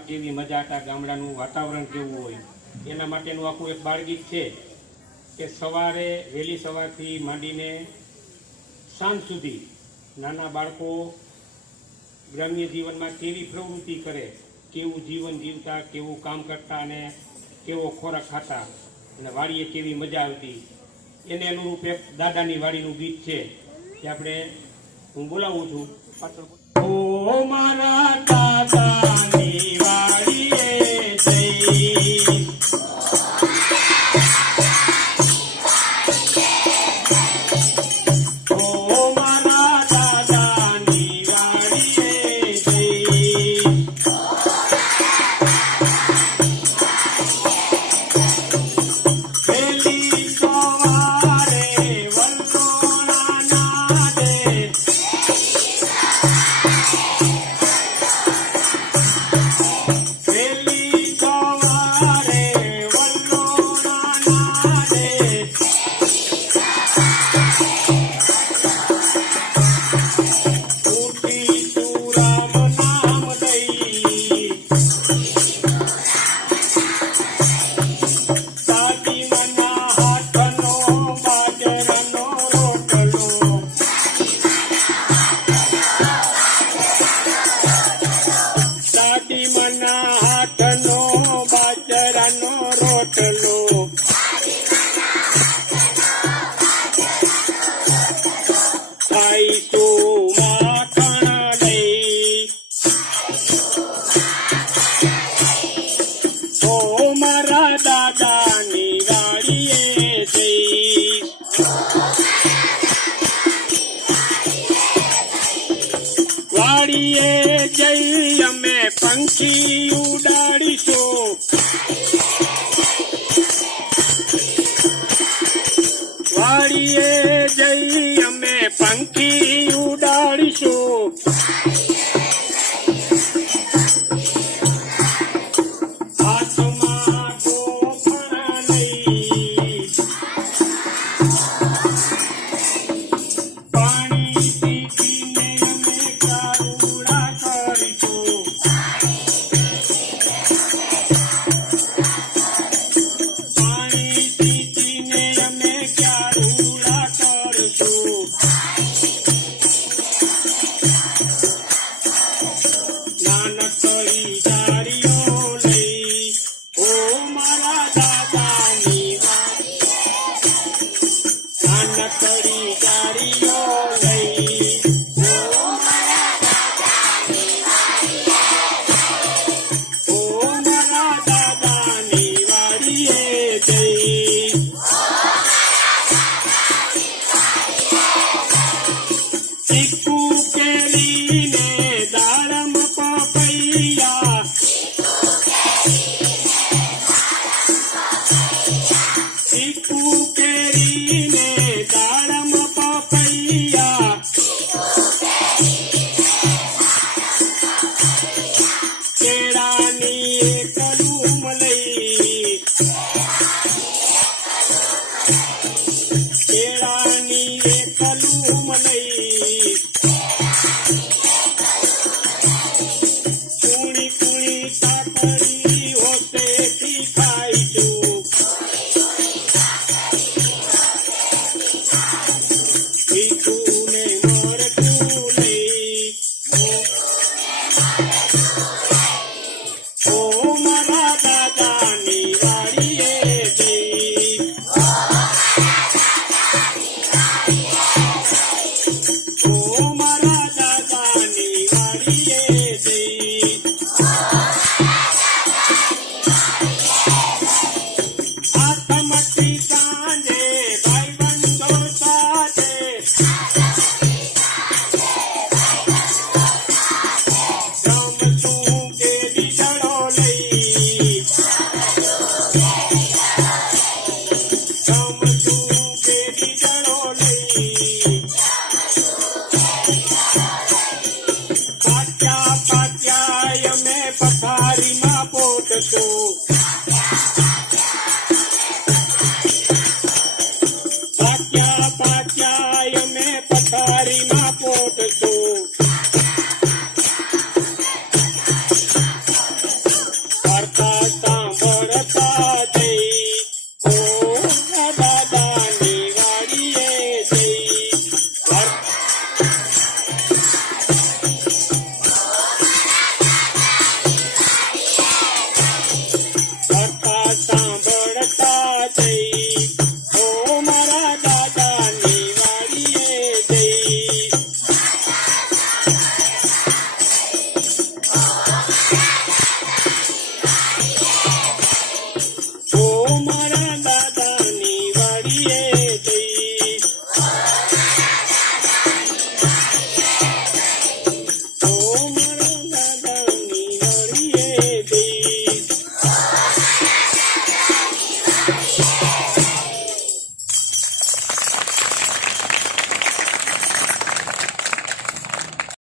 કેવી મજા હતા, ગામડાનું વાતાવરણ કેવું હોય એના માટેનું આખું એક બાળગીત છે કે સવારે વહેલી સવારથી માંડીને સાંજ સુધી નાના બાળકો ગ્રામ્ય જીવનમાં કેવી પ્રવૃત્તિ કરે, કેવું જીવન જીવતા, કેવું કામ કરતા અને કેવો ખોરાક ખાતા અને વાડીએ કેવી મજા આવતી એને અનુરૂપ એક દાદાની વાડીનું ગીત છે કે આપણે હું બોલાવું છું પાછળ. ઓ મારા દાદાની વાડીએ જઈ, ઓ મારા દાદાની વાડીએ જઈ, પેલી સવારે વલ્લોણા નાદે, પેલી સવારે વલ્લોણા નાદે, ઉઠી તું રામ નામ દઈ, દાદી મના હાથનો બાજરાનો રોટલો, દાદી મના હાથનો બાજરાનો રોટલો, ખાઈશું માખણ લઈ, ઓ મારા દાદાની વાડીએ જઈ, વાડીએ જઈ અમે પંખી ઉડાડીશું, વાડીએ જઈ અમે પંખી ઉડાડીશું, હાથમાં ગોફણ લઈ, પાણી પીને અમે કારુડા કરીશું, પાણી પીને અમે કારુડા કરીશું, નાનકડી જાળીઓ લઈ, ઓ મારા દાદાની વાડી, નાનકડી જાળીઓ લઈ, ઓ મારા દાદાની વાડીએ જઈ, ચીકુ કેરીને દાડમ પપૈયા, ચીકુ કેરીને દાડમ પપૈયા, કેળાની એક લૂમ લઈ, કેળાની એક લૂમ લઈ, કુણી કુણી કાકડી હોતેથી ખાઈશું, મીઠું ને મરચું લઈ, ઓ મારા દાદાની વાડીએ જઈ, ઓ મારા દાદાની વાડીએ જઈ, આથમથી સાંજે ભાઈબંધો સાથે, રમતું કેરી દડો લઈ, રમતું કેરી દડો લઈ, પાત્યા પાત્યા અમે પથારીમાં પોટશું, પાત્યા પાત્યા અમે પથારીમાં પોટશું,